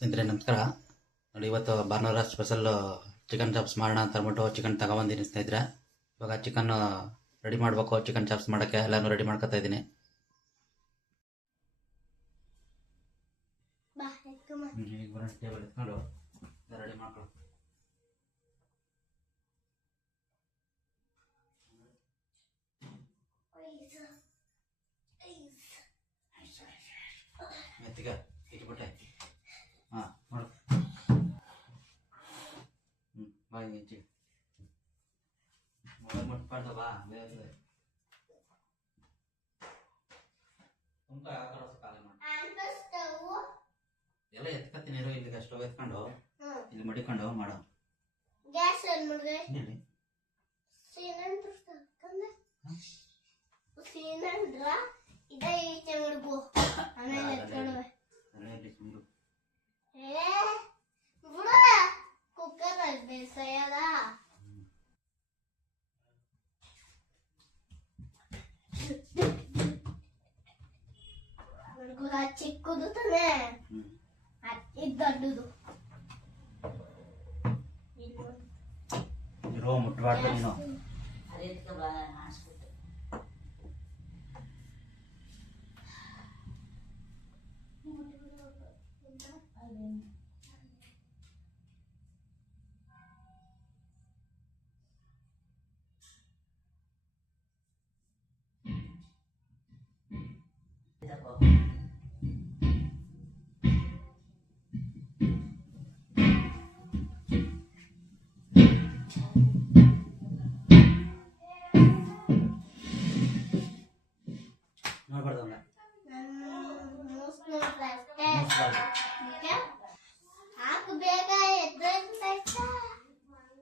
ಸ್ನೇಹಿತರೆ ನಮಸ್ಕಾರ. ನೋಡಿ, ಇವತ್ತು ಭಾನುವಾರ ಸ್ಪೆಷಲ್ ಚಿಕನ್ ಚಾಪ್ಸ್ ಮಾಡೋಣ ಅಂತ ಅಂದ್ಬಿಟ್ಟು ಚಿಕನ್ ತಗೊಬಂದಿನಿ ಸ್ನೇಹಿತರೆ. ಇವಾಗ ಚಿಕನ್ ರೆಡಿ ಮಾಡಬೇಕು. ಚಿಕನ್ ಚಾಪ್ಸ್ ಮಾಡೋಕ್ಕೆ ಎಲ್ಲನೂ ರೆಡಿ ಮಾಡ್ಕೊತಾ ಇದ್ದೀನಿ. ಈಗ ಬರೋ ಟೇಬಲ್ ಎತ್ಕೊಂಡು ರೆಡಿ ಮಾಡ್ಕೊಳ್ಳೋ. ಮೆತ್ತಿಗೆ ಇಟ್ಬಿಟ್ಟೆ. ಹಾಂ ಮಾಡು. ಬಾಯಿ ಹೆಚ್ಚಿ ಮುಟ್ಬಾರ್ದು. ಬಾ ಬೇರೆ ತುಂಬ ಎಲ್ಲ ಎತ್ಕೊತೀನಿ. ಇಲ್ಲಿಗೆ ಸ್ಟವ್ ಎತ್ಕೊಂಡು ಇಲ್ಲಿ ಮಡಿಕೊಂಡು ಮಾಡೋ. ಗ್ಯಾಸ್ ಆನ್ ಮಾಡಿದ್ರೆ ಇದೇ ಈಚೆ ಮಾಡ್ಬೋ. ಆಮೇಲೆ ಎತ್ಕೊಳುವೆ. ಬಿಡೋಣ, ಕುಕ್ಕರ್ ಅಲ್ಲಿ ಬೇಯಿಸೋದ. ಚಿಕ್ಕದು ತಾನೆ, ಇದು ದೊಡ್ಡದು. ಇರೋ ಮುಟ್ಬಾರ್ದು ನೀನು. ನೋಡ್ಬಾರ್ದು ಹಂಗ.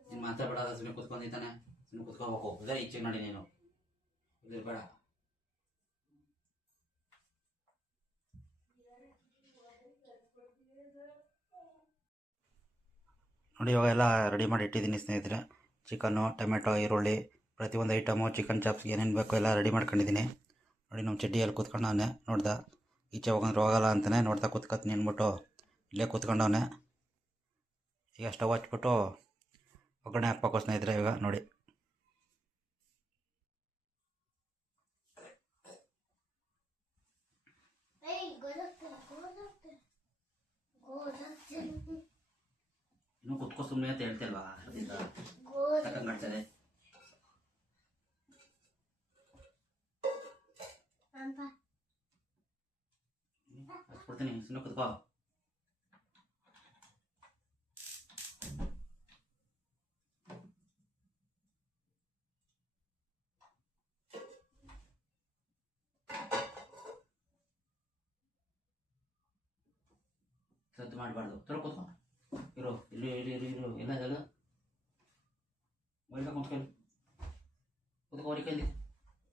ನೀನು ಮಾತಾಡ್ಬೇಡ. ಸುಮ್ಮನೆ ಕುತ್ಕೊಂಡಿದ್ದಾನೆ. ಸುಮ್ಮನೆ ಕುತ್ಕೋಬೇಕು. ಇದೇ ಈಚೆ ನೋಡಿ ನೀನು. ಇಲ್ಲಿ ಬೇಡ. ನೋಡಿ, ಇವಾಗ ಎಲ್ಲ ರೆಡಿ ಮಾಡಿ ಇಟ್ಟಿದ್ದೀನಿ ಸ್ನೇಹಿತರೆ. ಚಿಕನ್ನು, ಟೊಮೆಟೊ, ಈರುಳ್ಳಿ, ಪ್ರತಿಯೊಂದು ಐಟಮು ಚಿಕನ್ ಚಾಪ್ಸ್ಗೆ ಏನೇನು ಬೇಕೋ ಎಲ್ಲ ರೆಡಿ ಮಾಡ್ಕೊಂಡಿದ್ದೀನಿ. ನೋಡಿ, ನಮ್ಮ ಚಡ್ಡಿಯಲ್ಲಿ ಕೂತ್ಕೊಂಡವನೆ. ನೋಡ್ದ ಈಚೆ ಹೋಗಂದ್ರೆ ಹೋಗಲ್ಲ ಅಂತಾನೆ. ನೋಡ್ತಾ ಕೂತ್ಕೊತೀನಿ ಅಂದ್ಬಿಟ್ಟು ಇಲ್ಲೇ ಕೂತ್ಕೊಂಡವನೆ. ಈಗ ಸ್ಟವ್ ಹಚ್ಬಿಟ್ಟು ಒಗ್ಗರಣೆ ಹಾಕ್ಬೇಕು ಸ್ನೇಹಿತರೆ. ಇವಾಗ ನೋಡಿ, ಇನ್ನೂ ಕುತ್ಕೋ ಸುಮ್ಮನೆ ಅಂತ ಹೇಳ್ತಿಲ್ವಾ? ತಕ್ಕಂಗಾಡ್ತದೆ. ಹಚ್ಬಿಡ್ತೀನಿ. ಸುಮ್ಮನೆ ಕುತ್ಕೋ. ಸದ್ದು ಮಾಡಬಾರ್ದು. ತೊಳೆ ಕೂತ್ಕೊ. ಇರು ಇಲ್ಲಿ ಇರು ಇರು ಇರು. ಎಲ್ಲ ಇದೆಲ್ಲ ಬೈಕ ಕುತ್ಕೊಳ್ಳಿ. ಕುತ್ಕೊ ಹೊರಿಕಲ್ಲಿ.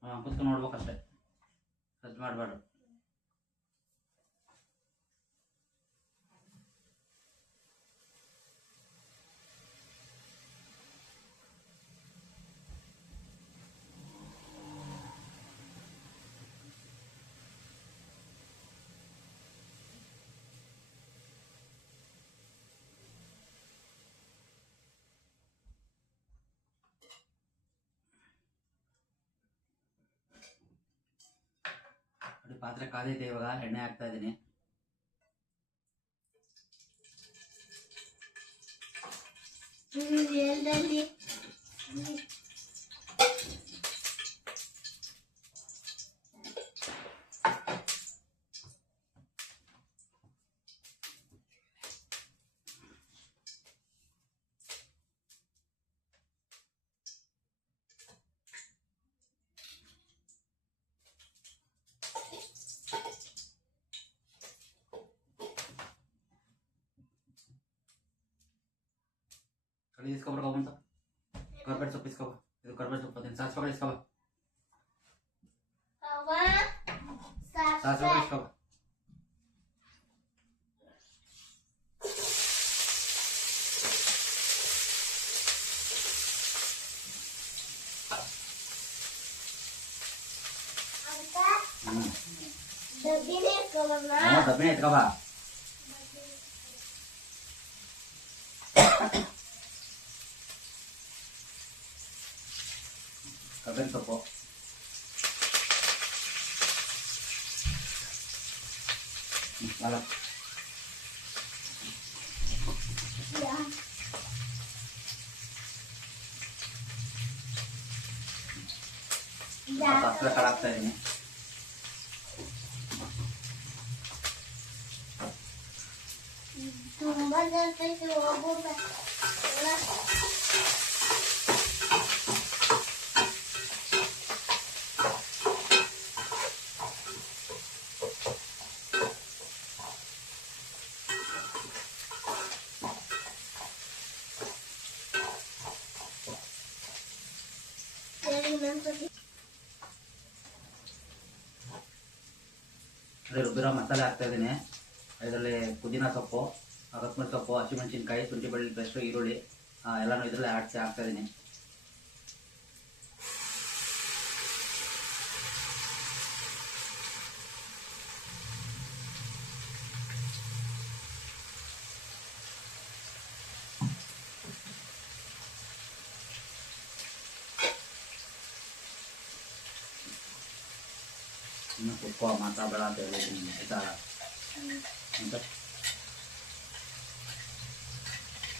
ಹಾಂ, ಕುತ್ಕೊಂಡು ನೋಡ್ಬೇಕಷ್ಟೆ. ಸದ್ದು ಮಾಡಬಾರ್ದು. ಪಾತ್ರೆ ಕಾದಿದೆ. ಇವಾಗ ಎಣ್ಣೆ ಹಾಕ್ತಾ ಇದ್ದೀನಿ. ಕಳಿ ಇಸ್ಕೊಬರ್ಕ ಬಂತ. ಕಾರ್ಪೆಟ್ ಸೊಪ್ಪು ಇಸ್ಕೊಬ. ಇದು ಕಾರ್ಪೆಟ್ ಸೊಪ್ಪು. ಅದನ್ನು ಸಾಸಿವೆ ಇಸ್ಕೊಬ. ಸಾಸಿವೆ ಇಸ್ಕೊಬ. डब्बी में कवर ना डब्बी में कवर ಕರ್ಬೇವಿನ ಸೊಪ್ಪು, ಮಸಾಲ, ಸಾಸಿವೆ ಕಾಳು ಹಾಕ್ತಾ ಇದ್ದೀನಿ. ತುಂಬಾ ಜಾಸ್ತಿ ಹೋಗ್ಬೋದು. ರುಬ್ಬಿರೋ ಮಸಾಲೆ ಹಾಕ್ತಾ ಇದ್ದೀನಿ. ಇದರಲ್ಲಿ ಪುದೀನ ಸೊಪ್ಪು, ಕೊತ್ತಂಬರಿ ಸೊಪ್ಪು, ಹಸಿಮೆಣಸಿನ್ಕಾಯಿ, ಶುಂಠಿ ಬೆಳ್ಳುಳ್ಳಿ ಪೇಸ್ಟು, ಈರುಳ್ಳಿ ಎಲ್ಲನೂ ಇದರಲ್ಲೇ ಹಾಕ್ತಾ ಇದ್ದೀನಿ. ಇನ್ನು ಉಪ್ಪು ಮಾತಾಡಬೇಡ ಅಂತ ಹೇಳಿದ್ದೀನಿ ಆಯಿತಾ ಅಂತ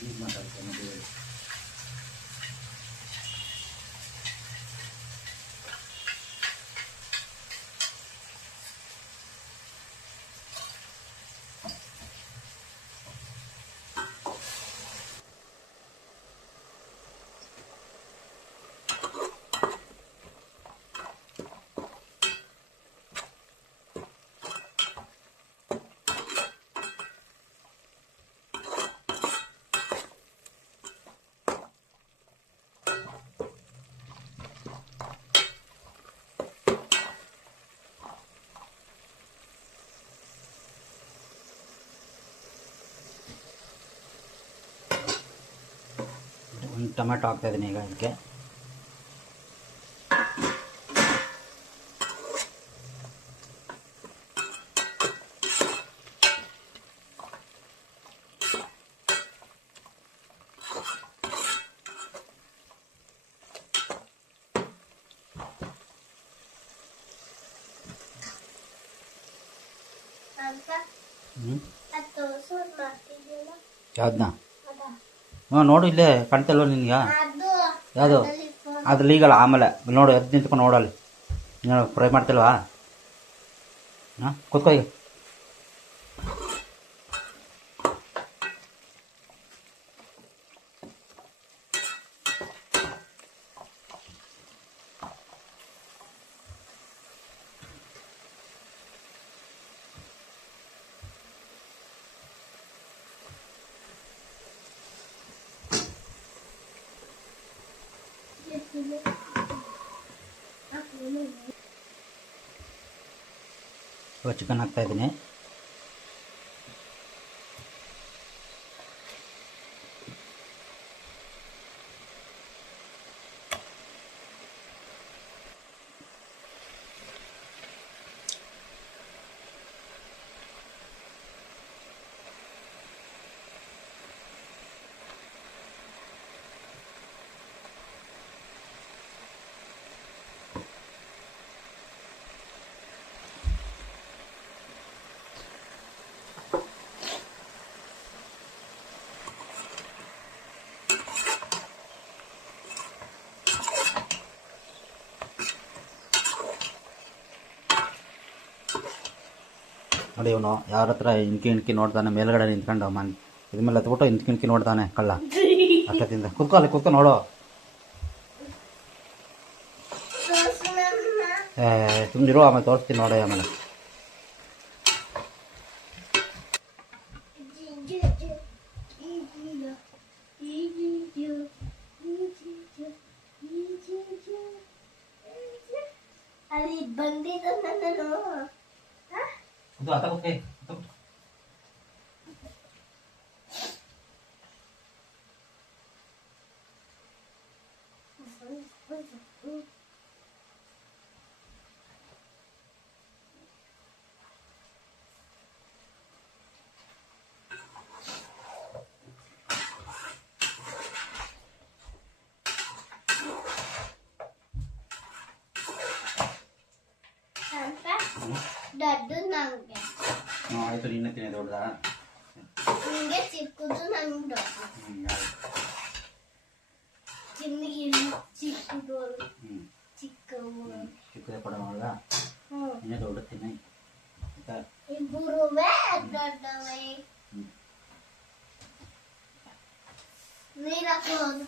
ಈಗ ಮಾತಾಡ್ತೇನೆ ಹೇಳಿ. ಒಂದು ಟೊಮೆಟೊ ಹಾಕ್ತಾಯಿದ್ದೀನಿ ಈಗ ಇದಕ್ಕೆ. ಯಾವ್ದನ್ನ? ಹಾಂ ನೋಡು, ಇಲ್ಲೇ ಕಾಣ್ತಲ್ವ ನಿನಗೆ? ಯಾವುದು? ಅದ್ರಲ್ಲಿ ಈಗಲ್ಲ, ಆಮೇಲೆ ನೋಡು, ಎದ್ದು ನಿಂತ್ಕೊಂಡು ನೋಡಲ್ಲಿ. ನೀನು ಫ್ರೈ ಮಾಡ್ತಿಲ್ವಾ? ಹಾಂ, ಕೂತ್ಕೋ ಈಗ. ಇವಾಗ ಚಿಕನ್ ಹಾಕ್ತಾಯಿದ್ದೀನಿ. ನೋಡಿ, ಇವನು ಯಾರ ಹತ್ರ ಇಣ್ಕಿ ನೋಡ್ತಾನೆ, ಮೇಲ್ಗಡೆ ನಿಂತ್ಕೊಂಡು ಇದ್ರ ಮೇಲೆ ಹತ್ಬಿಟ್ಟು ಇಣ್ಕಿ ನೋಡ್ತಾನೆ ಕಳ್ಳ. ಅಷ್ಟೊತ್ತಿಂದ ಕುತ್ಕೋ, ಅಲ್ಲಿ ಕುತ್ಕೊ ನೋಡು. ಸುಮ್ಮನಿರು, ಆಮೇಲೆ ತೋರಿಸ್ತೀನಿ ನೋಡಿ. ಆಮೇಲೆ ಅಲ್ಲಿ ಬಂದಿದ್ದ ನಾನು ಇದು ಆತ ದೊಡ್ಡದು ನಂಗೆ ಆಯಿತು, ನಿನ್ನ ತಿನ್ನಿ ದೊಡ್ಡದಾ? ನಿಂಗೆ ಚಿಕ್ಕದು ನಂಗೆ ದೊಡ್ಡದು. ಚಿನ್ನಿಗೆ ಚಿಕ್ಕದು ಚಿಕ್ಕವು ಚಿಕ್ಕದೇ ಕೊಡೋಣ ಅಲ್ಲ? ಇನ್ನೇ ದೊಡ್ಡ ತಿನ್ನಿ ಆಯ್ತಾ? ಇಬ್ಬರುವೆ ದೊಡ್ಡವೇ. ನೀರು ಹಾಕೋದು.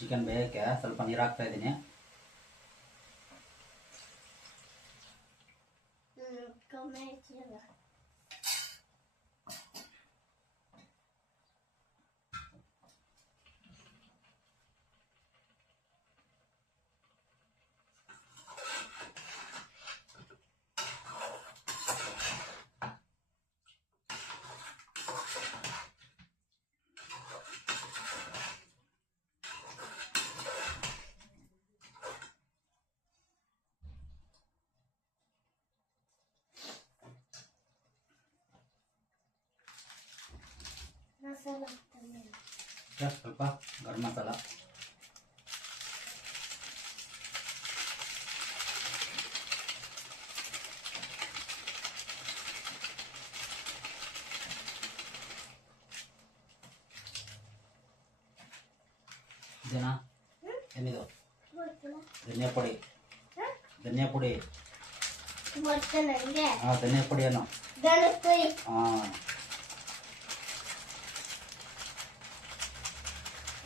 ಚಿಕನ್ ಬೇಯಕ್ಕೆ ಸ್ವಲ್ಪ ನೀರು ಹಾಕ್ತಾ ಇದ್ದೀನಿ. ಕಮ್ಮಿ ಐತಿಲ್ಲ. ಮಸಾಲ ಹಾಕ್ತಾನೆ. ಸ್ವಲ್ಪ ಗರಂ ಮಸಾಲ, ಇದೇನಾ? ಏನಿದು? ಧನಿಯಾ ಪುಡಿ. ಧನಿಯಾ ಪುಡಿ. ಗೊತ್ತು ನನಗೆ. ಹಾಂ, ಧನಿಯಾ ಪುಡಿ ಏನೋ? ಗಣಪತಿ. ಹಾಂ,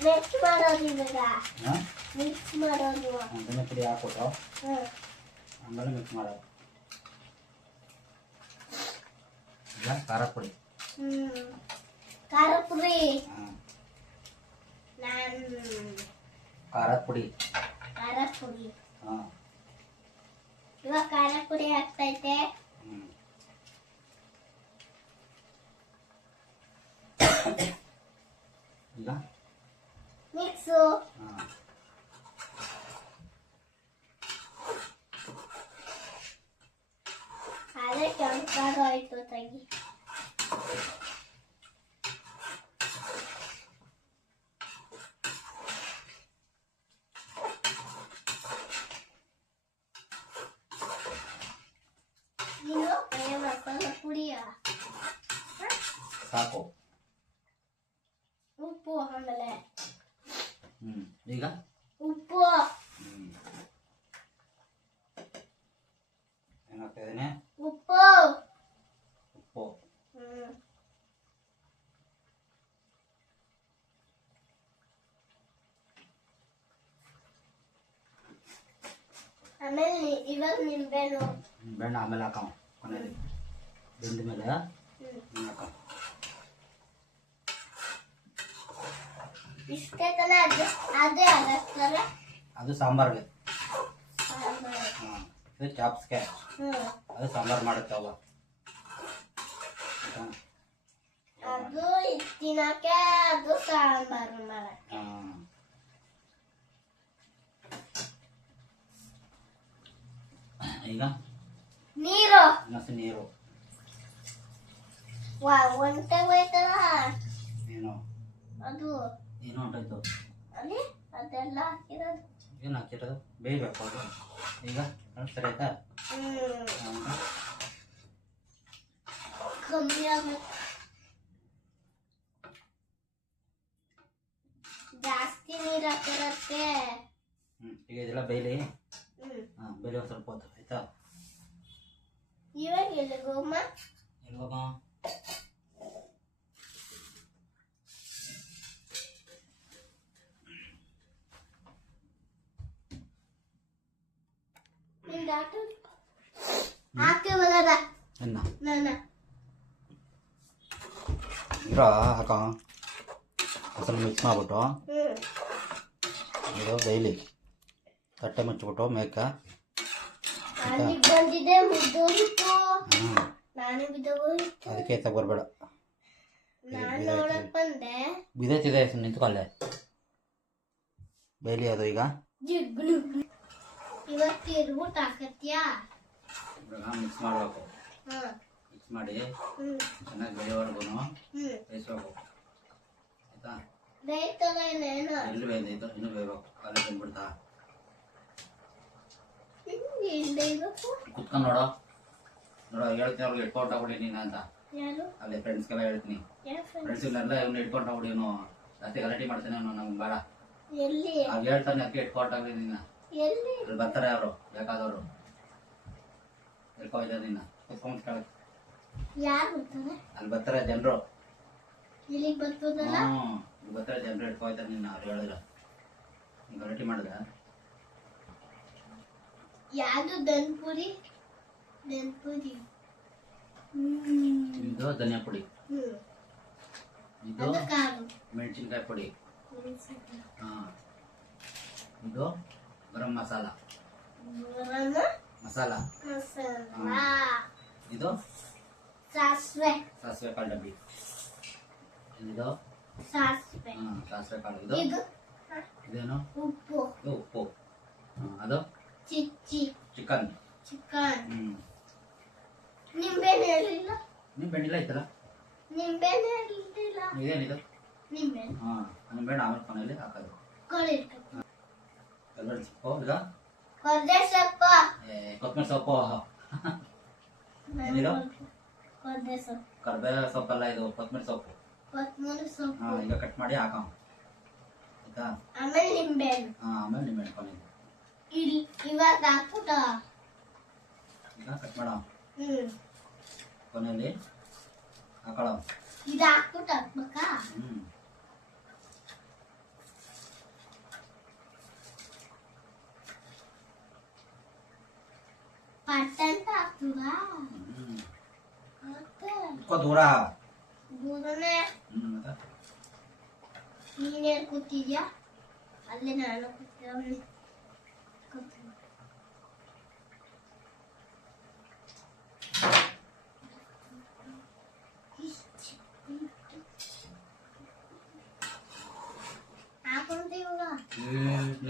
ಮಿಕ್ಸ್ ಮಾಡೋದು ಇವಾಗ. ಹಾಂ, ಮಿಕ್ಸ್ ಮಾಡೋದು. ಧನಿಯಾ ಪುಡಿ ಹಾಕ್ಬಿಟ್ಟು ಆಮೇಲೆ ಮಿಕ್ಸ್ ಮಾಡೋದು. ಈಗ ಖಾರದ ಪುಡಿ. ಖಾರ ಪುಡಿ. ಹಾಂ, ನಾನು ಖಾರದ ಪುಡಿ. ಖಾರ ಪುಡಿ. ಹಾಂ, ಇವಾಗ ಖಾರ ಪುಡಿ ಹಾಕ್ತೈತೆ. ಈಗ ಮಿಕ್ಸು. ಹಾಂ, ಅದೇ ಕೆಂಪಾಗೋಯ್ತು ತೆಗಿ. ನೀನು ಬರೀ ಮಸಾಲ ಪುಡಿಯ ಸಾಕು. ಉಪ್ಪು ಆಮೇಲೆ ಈಗ ಉಪ್ಪು. ಏನಾಗ್ತಾ ಇದ್ದೀನಿ? ಉಪ್ಪು. ಉಪ್ಪು. ಆಮೇಲೆ ಇವಾಗ ನಿಂಬೆಹಣ್ಣು. ಬೆಣ್ಣೆ ಆಮೇಲೆ ಹಾಕೋ, ಕೊನೆಯಲ್ಲಿ ಬೆಂದ ಮೇಲೆ ಹಾಕೋ. ಇಷ್ಟೇ ತಾನೇ. ಅದೇ ಹಾಕ್ತಾರೆ. ಅದು ಸಾಂಬಾರ್ಗೆ. ಸಾಂಬಾರು. ಹಾಂ, ಇದು ಚಾಪ್ಸ್ಗೆ. ಅದು ಸಾಂಬಾರು ಮಾಡುತ್ತೆ ಅವ. ಅದು ತಿನ್ನಕ್ಕೆ, ಅದು ಸಾಂಬಾರು ಮಾಡಕ್ಕೆ. ಹಾಂ, ಈಗ ನೀರು. ಇನ್ನೊಂದು ನೀರು. ಒಂಟೆ ಹೋಯ್ತಲ್ಲ ಏನು ಅದು. ಏನು ಹೊಂಟೋಯ್ತು? ಅಲ್ಲಿ ಅದೆಲ್ಲ ಹಾಕಿರೋದು. ಏನು ಹಾಕಿರೋದು? ಬೇಯಬೇಕು ಅದು. ಈಗ ಸರಿ ಆಯ್ತಾ? ಕಮ್ಮಿ ಆಗ್ಬೇಕು. ಜಾಸ್ತಿ ನೀರು ಹಾಕಿರತ್ತೆ. ಈಗ ಇದೆಲ್ಲ ಬೇಯಲಿ. ಹಾಂ, ಬೇಯಲಿ ಒಂದು ಸ್ವಲ್ಪ ಹೊತ್ತು ಆಯ್ತಾ? ಇವಾಗ ಎಲ್ಲಿಗೋಮ್ಮ? ಇವಾಗ ಹಾಕಿ ಬರೋದ ಎನ್ನ ನಾನ ಇರೋ ಹಾಕೋ. ಸ್ವಲ್ಪ ಮಿಕ್ಸ್ ಮಾಡಿಬಿಟ್ಟು ಇದು ಬೇಯಲಿ. ತಟ್ಟೆ ಮುಚ್ಚಿಬಿಟ್ಟು ಮೇಕ. ಅಲ್ಲಿ ಬಂದಿದೆ ಮುದ್ದೋಗಿತ್ತು. ಹ್ಞೂ, ನಾನು ಬಿದ್ದೋಗಿತ್ತು. ಅದಕ್ಕೆ ಎತ್ತ ಬರಬೇಡ. ನಾನು ನೋಡಕ್ ಬಂದೆ. ಬಿದ್ದೈತಿದೆ, ನಿಂತ್ಕೊಳ್ಳೆ. ಬೇಯಲಿ ಅದು ಈಗ. ಜಿಗ್ಲು ಇವತ್ತು ಇರ್ಬಿಟ್ಟು ಹಾಕತ್ಯಾ? ಮಿಕ್ಸ್ ಮಾಡಬೇಕು. ಹಾಂ, ಮಿಕ್ಸ್ ಮಾಡಿ ಹ್ಮ್ ಚೆನ್ನಾಗಿ ಬೇಯೋವರೆಗೂ ಹ್ಮ್ ಬೇಯಿಸ್ಬೇಕು ಆಯ್ತಾ. ಬೇಯ್ತದ ಇನ್ನೇನು ಎಲ್ಲಿ ಬೇಯ್ದೈತು ಇನ್ನೂ ಬೇಯಬೇಕು, ಕಾಲು ಬಂದ್ಬಿಡ್ತಾ. ಹಿಂಗೆ ಬೇಯ್ಬೇಕು. ಕುತ್ಕೊಂಡು ನೋಡೋ ಹೇಳ್ತೀನಿ ಅವ್ರಿಗೆ ಇಟ್ಕೊಂಡು ಹೋಗ್ಬಿಡಿ ನೀನು ಅಂತ. ಯಾರು ಅಲ್ಲಿ ಫ್ರೆಂಡ್ಸ್ಗೆಲ್ಲ ಹೇಳ್ತೀನಿ. ಯಾವ friend? ಫ್ರೆಂಡ್ಸ್ನೆಲ್ಲ ಇವ್ನು ಇಟ್ಕೊಂಡು ಹೋಗ್ಬಿಡಿ, ಇವನು ಜಾಸ್ತಿ ಗಲಾಟೆ ಮಾಡ್ತಾನೆ ಅವನು, ನಮ್ಗೆ ಬೇಡ. ಎಲ್ಲಿ ಅವ್ರು ಹೇಳ್ತಾನೆ ಅದಕ್ಕೆ ಇಟ್ಕೊಟ್ಟಾಗ್ಲಿ ನಿನ್ನ. ಎಲ್ಲಿ ಅಲ್ಲಿ ಬರ್ತಾರೆ ಅವರು ಬೇಕಾದವರು, ಇಟ್ಕೊಂಡಿದ್ದಾರೆ ನಿನ್ನ ಕುತ್ಕೊಂಡು ಕೇಳಕ್ಕೆ. ಯಾರು ಬರ್ತಾರೆ? ಅಲ್ಲಿ ಬರ್ತಾರೆ ಜನರು. ಇಲ್ಲಿಗೆ ಬರ್ತದಲ್ಲ. ಇಲ್ಲಿ ಬರ್ತಾರೆ ಜನರು ಇಟ್ಕೊಯ್ತಾರೆ ನಿನ್ನ. ಅವ್ರು ಹೇಳಿದ್ರ ನೀನು ಗಲಾಟೆ ಮಾಡಿದ. ಯಾವುದು ದನ್ಪುರಿ? ದನ್ಪುರಿ. ಇದು ಧನಿಯಾ ಪುಡಿ, ಹ್ಮ್ ಇದು ಅದು ಕಾಳು. ಮೆಣಸಿನ್ಕಾಯಿ ಪುಡಿ, ಮೆಣಸಿನ್ಕಾಯಿ. ಇದು ಗರಂ ಮಸಾಲ ಗರಂ ಮಸಾಲ. ಮಸಾಲ. ಇದು ಸಾಸಿವೆ. ಸಾಸಿವೆ ಕಾಳು ಡಬ್ಬಿ. ಇದು ಸಾಸಿವೆ. ಸಾಸಿವೆ ಕಾಳು. ಇದು ಇದು ಇದೇನು? ಉಪ್ಪು. ಇದು ಉಪ್ಪು. ಅದು ಚಿಕನ್. ಚಿಕನ್. ನಿಂಬೆಹಣ್ಣು ಹೇಳಿಲ್ಲ. ನಿಂಬೆಹಣ್ಣಿಲ್ಲ ಐತಲ್ಲ. ನಿಂಬೆಹಣ್ಣು ಹೇಳಿಲ್ಲ. ಇದೇನಿದು? ನಿಂಬೆಹಣ್ಣು. ನಿಂಬೆಹಣ್ಣು ಆಮೇಲೆ ಕೊನೆಯಲ್ಲಿ ಹಾಕೋದು. ಕೊಳಿ ಕರ್ಬೇವಿನ ಸೊಪ್ಪು. ಈಗ ಕೊರ್ದೆ ಸೊಪ್ಪು. ಕೊತ್ತಂಬರಿ ಸೊಪ್ಪು. ಏನಿದು? ಕೊರ್ದೆ ಸೊಪ್ಪು. ಕರ್ಬೇವು ಸೊಪ್ಪಲ್ಲ, ಇದು ಕೊತ್ತಂಬರಿ ಸೊಪ್ಪು. ಕೊತ್ತಂಬರಿ ಸೊಪ್ಪು. ಈಗ ಕಟ್ ಮಾಡಿ ಹಾಕೋ ಆಯ್ತಾ. ಆಮೇಲೆ ನಿಂಬೆಹಣ್ಣು. ಆಮೇಲೆ ನಿಂಬೆಹಣ್ಣು ಕೊನೆಯಲ್ಲಿ. ಇಲ್ಲಿ ಇವಾಗ ಹಾಕ್ಬಿಟ್ಟ. ಈಗ ಕಟ್ ಮಾಡೋ ಹ್ಮ್ ಕೊನೆಯಲ್ಲಿ ಹಾಕೊಳ್ಳೋ. ಇದು ಹಾಕ್ಬಿಟ್ಟು ಹಾಕ್ಬೇಕಾ? ಪಟ್ಟಂತ ಹಾಕ್ತದಾ? ದೂರ ದೂರನೇ. ನೀನೇನು ಕೂತಿದ್ಯಾ? ಅಲ್ಲೇ ನಾನು ಕೂತಿದ್ದೆ.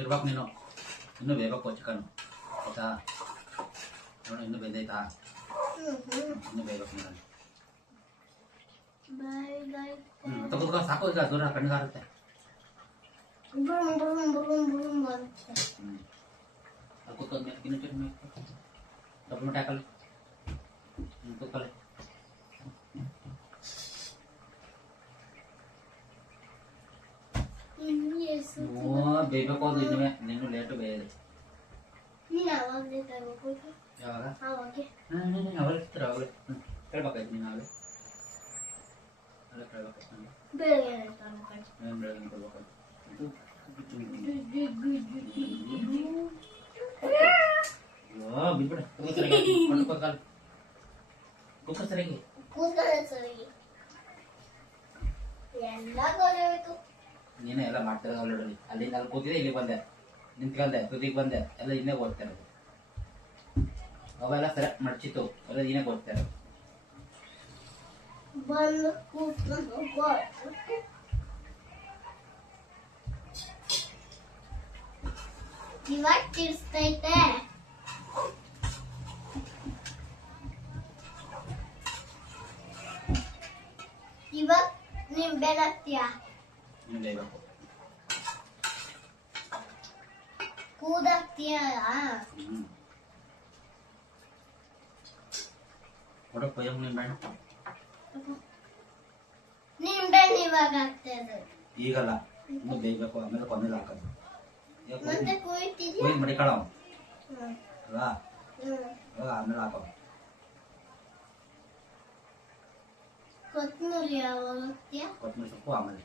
ಇರ್ಬೇಕು ನೀನು. ಇನ್ನೂ ಬೇಯಬೇಕು ಚಿಕನ್ ಆಯ್ತಾ. ನೋಡು ಇನ್ನೂ ಬೆಂದೈತಾ. ಇನ್ನೂ ಬೇಯಬೇಕು ನೀನು. ತಗೋದ್ಕೊ ಸಾಕು. ಈಗ ದೂರ ಕಣ್ಣಿಗಾರುತ್ತೆ. ಅದು ಕೂತ್ಕೊಂಡ್ಮೇಲೆ ಇನ್ನೂ ಚಟ್ನಿ ಡಬ್ಬು ಮಟ್ಟ ಹಾಕಲ್ಲ. ಕೂತ್ಕೊಳ್ಳಿ. ಬೇಯಬೇಕು. ಅದು ಇನ್ನೂ ಲೇಟು ಬೇಯದು. ಯಾವಾಗ ಅವಾಗ ಇರ್ತಾರೆ ಅವಾಗ ಕೇಳ್ಬೇಕಾಯ್ತು ನೀನು. ಅವಾಗ ಅಲ್ಲ ಕೇಳ್ಬೇಕಾಯ್ತು ನಾನು. ಏನು ಬೆಳಗ್ಗೆ ಕೊಡ್ಬೇಕಾಯ್ತು. ಬಿಟ್ಬಿಡ. ಕುಕ್ಕರ್ ಸರಿಯಾಗಿ ನೀನೇ ಎಲ್ಲ ಮಾಡ್ತಿರೋದು ಆಲ್ರೆಡಿ. ಅಲ್ಲಿಂದ ಅಲ್ಲಿ ಕೂತಿದ್ದೆ, ಇಲ್ಲಿ ಬಂದೆ, ನಿಂತ್ಕೊಂಡೆ, ತುದಿಗೆ ಬಂದೆ, ಎಲ್ಲ ಇನ್ನೇ ಓದ್ತಾ ಇರೋದು. ಅವೆಲ್ಲ ಸರಿ ಮಡ್ಚಿತ್ತು, ಎಲ್ಲ ನೀನೇ ಓದ್ತಾ ಇರೋದು. ಇವಾಗ ತಿರ್ಸ್ತೈತೆ. ಇವಾಗ ನಿಂಬೆಹಣ್ಣು ಹಾಕ್ತೀಯಾ? ಬೇಯಬೇಕು. ಕೂದಾಕ್ತೀಯಾ? ಕೊಡಕ್ಕೆ ಪಯ್ಯಮ್ಮ ನಿಂಬೆಹಣ್ಣು. ನಿಂಬೆಹಣ್ಣು ಇವಾಗ ಹಾಕ್ತದೆ. ಈಗಲ್ಲ, ಇನ್ನೂ ಬೇಯಬೇಕು. ಆಮೇಲೆ ಕೊನೆಯಲ್ಲಿ ಹಾಕೋದು. ಮತ್ತೆ ಕುಯ್ತಿದ್ಯಾ? ಕೊಯ್ದು ಮಡಿಕೊಳ್ಳೋ ಅಲ್ವಾ. ಆಮೇಲೆ ಹಾಕೋ. ಕೊತ್ತಂಬರಿ ಯಾವಾಗ ಹಾಕ್ತೀಯಾ? ಕೊತ್ತಂಬರಿ ಸೊಪ್ಪು ಆಮೇಲೆ.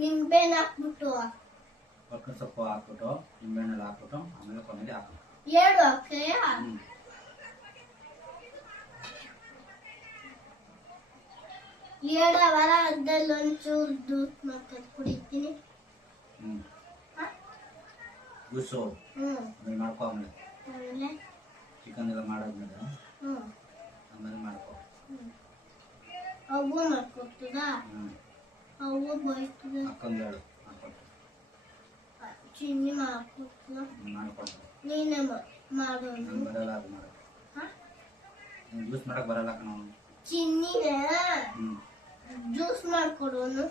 ನಿಂಬೆಹಣ್ಣು ಹಾಕ್ಬಿಟ್ಟು ಕೊತ್ತಂಬರಿ ಸೊಪ್ಪು ಹಾಕ್ಬಿಟ್ಟು ನಿಂಬೆಹಣ್ಣೆಲ್ಲ ಹಾಕ್ಬಿಟ್ಟು ಆಮೇಲೆ ಕೊನೆಯಲ್ಲಿ ಹಾಕೋ. ಎರಡು ಹಾಕ್ತೀಯಾ? ಎರಡವರ ಅದ್ರಲ್ಲಿ ಒಂಚೂರು ಜ್ಯೂಸ್ ಮಾಡ್ಕೊಂಡು ಕುಡಿತೀನಿ. ಜ್ಯೂಸು ಆಮೇಲೆ ಮಾಡ್ಕೊ. ಆಮೇಲೆ ಚಿಕನ್ ಎಲ್ಲ ಮಾಡಾದ್ಮೇಲೆ ಆಮೇಲೆ ಮಾಡ್ಕೊ. ಅವು ಮಾಡ್ಕೊಡ್ತದ? ಅವು ಬೈತದ? ಅಕ್ಕಂದು ಹೇಳು ಮಾಡ್ಕೊಡ್ತೀನಿ. ಚಿನ್ನಿ ಮಾಡ್ಕೊಡ್ತದ? ಮಾಡ್ಕೊಡ್ತೀನಿ. ನೀನೇ ಮಾಡೋದು? ಬರಲ್ಲ ಅದು ಮಾಡೋದು. ಜ್ಯೂಸ್ ಮಾಡಕ್ ಬರಲ್ಲ ಕಣ. ಚಿನ್ನಿನ ಹ್ಞೂ ಜ್ಯೂಸ್ ಮಾಡ್ಕೊಡೋನು.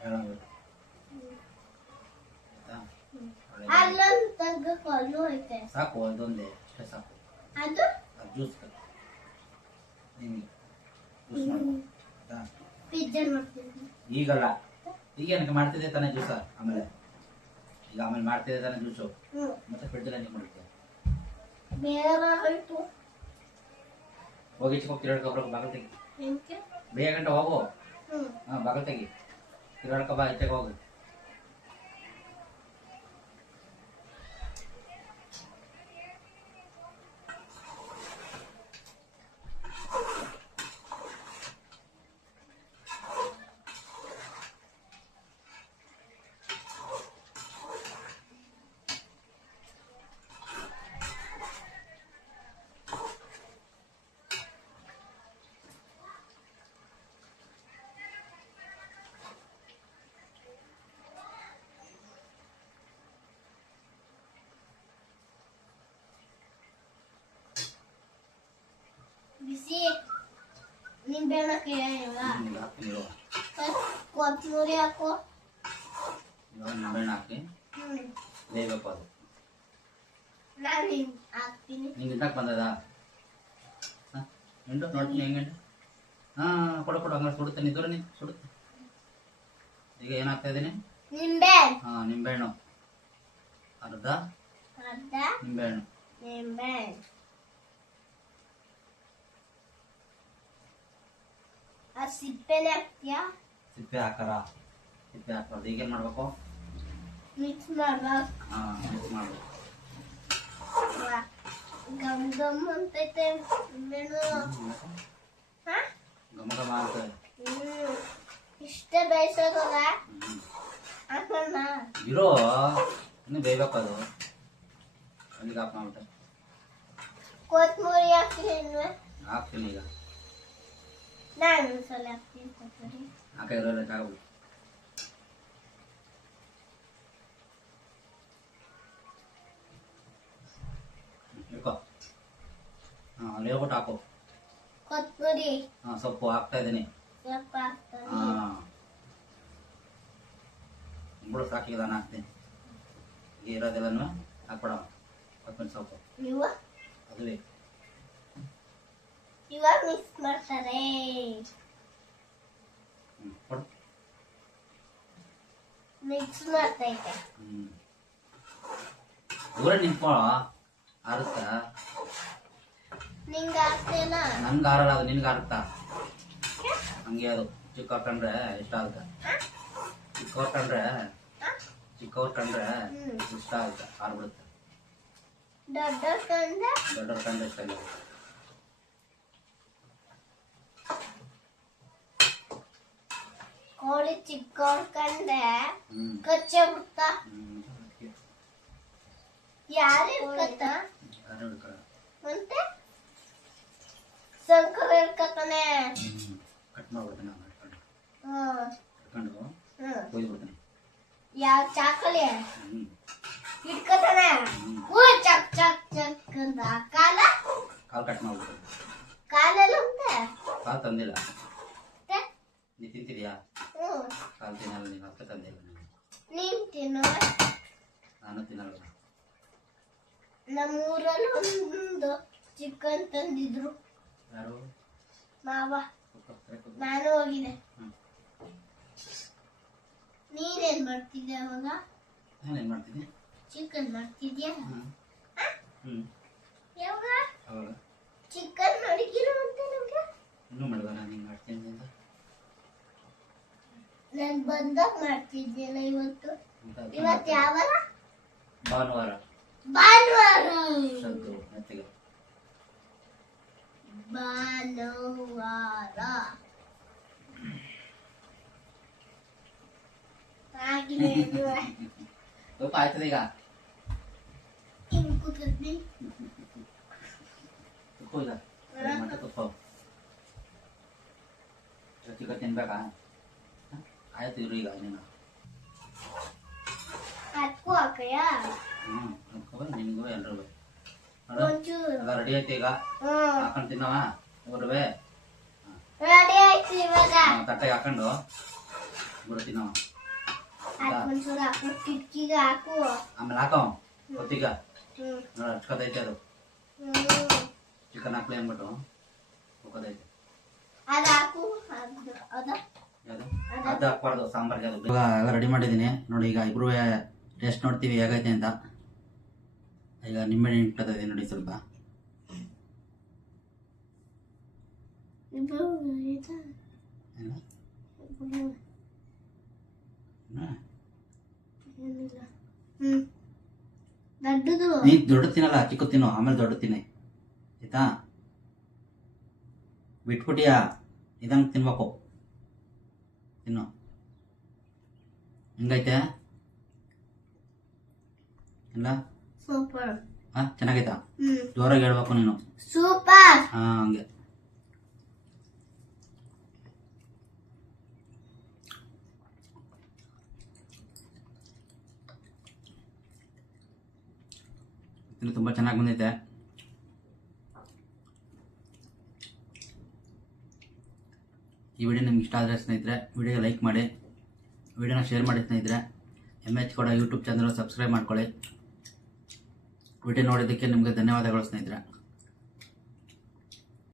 ಹೇಳೋದು ಆಯ್ತಾ? ಅಲ್ಲೊಂದು ತಗ್ಗಕ್ಕೆ ಅಲ್ಲೂ ಐತೆ. ಸಾಕು ಅದೊಂದೇ ಅಷ್ಟೇ ಸಾಕು. ಅದು ಅದು ಜ್ಯೂಸ್ ನಿಮಗೆ ಜ್ಯೂಸ್ ಮಾಡ್ಕೊ ಆಯ್ತಾ? ಪಿಜ್ಜಾ ಮಾಡ್ತೀನಿ. ಈಗಲ್ಲ, ಈಗ ಏನಕ್ಕೆ ಮಾಡ್ತಿದ್ದೆ ತಾನೇ ಜ್ಯೂಸ? ಆಮೇಲೆ ಈಗ ಆಮೇಲೆ ಮಾಡ್ತಿದ್ದೆ ತಾನೇ ಜ್ಯೂಸು? ಮತ್ತೆ ಫ್ರಿಡ್ಜಲ್ಲಿ ಏನಕ್ಕೆ ಮಾಡ್ತೀಯ? ಬೇರೆ ಆಯ್ತು. ಹೋಗಿ ಚಿಕ್ಕ ತಿರುಗಾಡ್ಕೊಬ್ರ ಬಾಗಲ್ ತೆಗಿ. ಎಂಕೆ? ಬೇಗ ಗಂಟೆ ಹೋಗು. ಹ್ಮ್. ಹಾಂ ಬಾಗಲ್ ತೆಗಿ, ತಿರುಗಾಡ್ಕೊ ಬಾ, ಈಚೆಗೆ ಹೋಗು. ಬಿಸಿ ನಿಂಬೆಹಣ್ಣು ಕೇಳಿಲ್ವಾ? ಈಗ ಹಾಕ್ತೀನಿ ಇರು. ಕೊತ್ತಂಬರಿ ಹಾಕು. ಇವಾಗ ನಿಂಬೆಹಣ್ಣು ಹಾಕಿ ಬೇಯಬೇಕು ಅದು. ನಾನು ಹಾಕ್ತೀನಿ. ನಿಂಗೆ ಇಂಟಕ್ಕೆ ಬಂದದ? ಹಾಂ ಇಂಟು ನೋಡ್ತೀನಿ ಹೆಂಗೆ. ಹಾಂ ಕೊಡು ಕೊಡು, ಹಂಗಾರೆ ಸುಡುತ್ತೆ. ನಿಂತರು ನೀನು ಸುಡುತ್ತೆ. ಈಗ ಏನಾಗ್ತಾ ಇದ್ದೀನಿ? ನಿಂಬೆ. ಹಾಂ ನಿಂಬೆಹಣ್ಣು ಅರ್ಧ, ಅರ್ಧ ನಿಂಬೆಹಣ್ಣು. ನಿಂಬೆ. ಆ ಸಿಪ್ಪೆನೆ ಹಾಕ್ತೀಯಾ? ಸಿಪ್ಪೆ ಹಾಕರ? ಸಿಪ್ಪೆ ಹಾಕ್ಬಾರ್ದು. ಈಗೇನು ಮಾಡಬೇಕು? ಮಿಕ್ಸ್ ಮಾಡ್ಬೇಕು. ಹಾಂ ಮಿಕ್ಸ್ ಮಾಡಬೇಕು. ಗಮ್ ಗಮ್ ಅಂತೈತೆ ನಿಂಬೆಹಣ್ಣು. ಹಾ? ಘಮ ಘಮ ಆಗ್ತದೆ. ಇಷ್ಟೇ ಬೇಯಿಸೋದಲ್ಲ ಹಾಕೋಣ. ಇರೋ ಇನ್ನು ಬೇಯಬೇಕು ಅದು. ಅಲ್ಲಿಗೆ ಆಫ್ ಮಾಡ್ಬಿಟ್ಟೆ. ಕೊತ್ತಂಬರಿ ಹಾಕ್ತೀನಿ. ಹಾಕ್ತೀನಿ ಈಗ. ನಾನು ಒಂದ್ಸಲ ಹಾಕ್ತೀನಿ ಕೊತ್ತಂಬರಿ. ಹಾಕಿ ಇರೋಲ್ಲ ಜಾಗಬಿಟ್ಟು ಇಟ್ಕೋ. ಹಾಂ ಅಲ್ಲಿ ಹೇಳ್ಬಿಟ್ಟು ಹಾಕು. ಕೊತ್ತಂಬರಿ ಹಾಂ ಸೊಪ್ಪು ಹಾಕ್ತಾ ಇದ್ದೀನಿ. ಸ್ವಲ್ಪ ಹಾಕ್ತೀನಿ. ಹಾಂ ಬಿಡು, ಸಾಕಿಗೆ ನಾನು ಹಾಕ್ತೀನಿ. ಈಗ ಇರೋದೆಲ್ಲನೂ ಹಾಕ್ಬಿಡ. ಕೊತ್ತಂಬರಿ ಸೊಪ್ಪು ಇವ ಅದುವೇ ಇವಾಗ ಮಿಕ್ಸ್ ಮಾಡ್ತಾರೆ. ಕೊಡು. ಮಿಕ್ಸ್ ಮಾಡ್ತೈತೆ. ದೂರ ನಿಂತ್ಕೊಳ್ಳೋ, ಆರುತ್ತಾ? ನಿಂಗೆ ಆಗ್ತಿಲ್ಲ? ನನ್ಗೆ ಆರಲ್ಲ, ಅದು ನಿನ್ಗೆ ಆರುತ್ತಾ? ಹಂಗೆ ಅದು ಚಿಕ್ಕವ್ರು ಕಂಡ್ರೆ ಇಷ್ಟ ಆಗುತ್ತೆ. ಚಿಕ್ಕವ್ರು ಕಂಡ್ರೆ ಇಷ್ಟ ಆಗುತ್ತೆ, ಆರ್ಬಿಡುತ್ತೆ. ದೊಡ್ಡವ್ರ ಕಂಡ್ರೆ ದೊಡ್ಡವ್ರ ಕಂಡ್ರೆ ಇಷ್ಟ ಇಲ್ಲ. ಕೋಳಿ ಚಿಕ್ಕವ್ರ ಕಂಡ್ರೆ ಕಚ್ಚೆ ಬಿಡ್ತಾ. ಯಾರು ಇರ್ಕತ್ತ? ಮತ್ತೆ ಸಂಕರ ಇರ್ಕತ್ತಾನೆ. ಕಟ್ ಮಾಡ್ಬಿಡ್ತೀನಿ ನಾನು. ಕಟ್ಕೊಂಡು ಕೊಯ್ದ್ಬಿಡ್ತೀನಿ. ಯಾವ ಚಾಕಲಿ ಇಟ್ಕತಾನೆ. ಓ ಚಕ್ ಚಕ್ ಚಕ್ ಅಂತ. ಕಾಲ ಕಟ್ ಮಾಡ್ಬಿಡ್ತೀನಿ. ಕಾಲೆಲ್ಲ ಉಂಟೆ? ಕಾಲು ತಂದಿಲ್ಲ. ನೀ ತಿಂತಿದ್ಯಾ? ಕಾಲು ತಿನ್ನಲ್ಲ ನೀನು, ಅಷ್ಟೇ ತಂದಿಲ್ಲ ನೀನು. ನೀನ್ ತಿನ್ನು. ನಾನು ತಿನ್ನಲ್ಲ. ನಮ್ಮೂರಲ್ಲಿ ಒಂದು ಚಿಕನ್ ತಂದಿದ್ರು. ಯಾರು? ಮಾವ. ನಾನು ಹೋಗಿದ್ದೆ. ನೀನೇನ್ ಮಾಡ್ತಿದ್ದೆ ಅವಾಗ? ನಾನೇನ್ ಮಾಡ್ತೀನಿ? ಚಿಕನ್ ಮಾಡ್ತಿದ್ಯಾ? ಯಾವಾಗ? ಅವಾಗ ಚಿಕನ್ ಮಾಡಿಗಿಲ್ಲ ಅಂತ ನಮ್ಗೆ. ಇನ್ನೂ ಮಾಡಿದ ನಾನು ಹಿಂಗೆ ಮಾಡ್ತೀನಿ ಅಂತ. ನಾನು ಬಂದಾಗ ಮಾಡ್ತಿದ್ದಿಲ್ಲ. ಇವತ್ತು ಯಾವ ವಾರ? ಭಾನುವಾರ. ಭಾನುವಾರ. ಶಬ್ದು ಮೆತ್ತಿಗೆ. ಭಾನುವಾರ ಆಗಿಲ್ಲ. ಸ್ವಲ್ಪ ಆಯ್ತದ ಈಗ. ಹಿಂಗ್ ಕೂತಿದ್ನಿ. ಕುತ್ಕೋ ಈಗ. ಮತ್ತೆ ಕುತ್ಕೋ. ಚಿಕನ್ ತಿನ್ಬೇಕಾ? ಆಯ್ತು ಇರು ಈಗ ನೀನು. ಅದಕ್ಕೂ ಹಾಕಯ್ಯ? ನಿನಗೂ ಎಲ್ರಿಗೂ ನೋಡು ಒಂಚೂರು ಎಲ್ಲ ರೆಡಿ ಐತಿ ಈಗ ಹಾಕೊಂಡು ತಿನ್ನವ ಗುರುವೆ ರೆಡಿ ಆಯ್ತು ಇವಾಗ ತಟ್ಟೆಗೆ ಹಾಕೊಂಡು ಗುರು ತಿನ್ನವ ಒಂಚೂರು ಹಾಕು ಕಿಟಕಿಗೆ ಹಾಕು ಆಮೇಲೆ ಹಾಕೋ ಗೊತ್ತೀಗ ಹ್ಮ್ ನೋಡು ಹಚ್ಕೋತೈತೆ ಅದು ಹ್ಮ್ ಚಿಕನ್ ಹಾಕ್ಲಿ ಅಂದ್ಬಿಟ್ಟು ಹೋಗೋದೈತೆ ಅದು ಹಾಕು ಅದ ಯಾವುದು ಅದು ಹಾಕ್ಬಾರ್ದು ಸಾಂಬಾರ್ಗೆ ಅದು ಇವಾಗ ಎಲ್ಲ ರೆಡಿ ಮಾಡಿದ್ದೀನಿ ನೋಡಿ ಈಗ ಇಬ್ರು ಟೇಸ್ಟ್ ನೋಡ್ತೀವಿ ಹೇಗೈತೆ ಅಂತ ಈಗ ನಿಂಬೆಹಣ್ಣು ಇಟ್ಟದೆ ನೋಡಿ ಸ್ವಲ್ಪ ಇಬ್ರು ಆಯ್ತಾ ಏನು? ಇಬ್ರು ಏನು? ಏನಿಲ್ಲ ಹ್ಮ್ ದೊಡ್ಡದು ನೀ ದೊಡ್ಡ ತಿನ್ನಲ್ಲ ಚಿಕ್ಕ ತಿನ್ನು ಆಮೇಲೆ ದೊಡ್ಡ ತಿನ್ನಿ ಆಯ್ತಾ ಬಿಟ್ಬಿಟ್ಟಿಯಾ ಇದಂಗೆ ತಿನ್ಬೇಕು ತಿನ್ನು ಹೆಂಗೈತೆ ಇಲ್ಲ ಸೂಪರ್ ಹಾಂ ಚೆನ್ನಾಗೈತಾ ಹ್ಮ್ ಜೋರಾಗಿ ಹೇಳ್ಬೇಕು ನೀನು ಸೂಪರ್ ಹಾಂ ಹಂಗೆ ಇನ್ನು ತುಂಬ ಚೆನ್ನಾಗಿ ಬಂದೈತೆ ಈ ವಿಡಿಯೋ ನಿಮ್ಗೆ ಇಷ್ಟ ಆದರೆ ಸ್ನೇಹಿತರೆ ವಿಡಿಯೋಗೆ ಲೈಕ್ ಮಾಡಿ ವಿಡಿಯೋನ ಶೇರ್ ಮಾಡಿ ಸ್ನೇಹಿತರೆ MH ಕೂಡ ಯೂಟ್ಯೂಬ್ ಚಾನಲ್ ಸಬ್ಸ್ಕ್ರೈಬ್ ಮಾಡ್ಕೊಳ್ಳಿ ವಿಡಿಯೋ ನೋಡೋದಕ್ಕೆ ನಿಮಗೆ ಧನ್ಯವಾದಗಳು ಸ್ನೇಹಿತರೆ.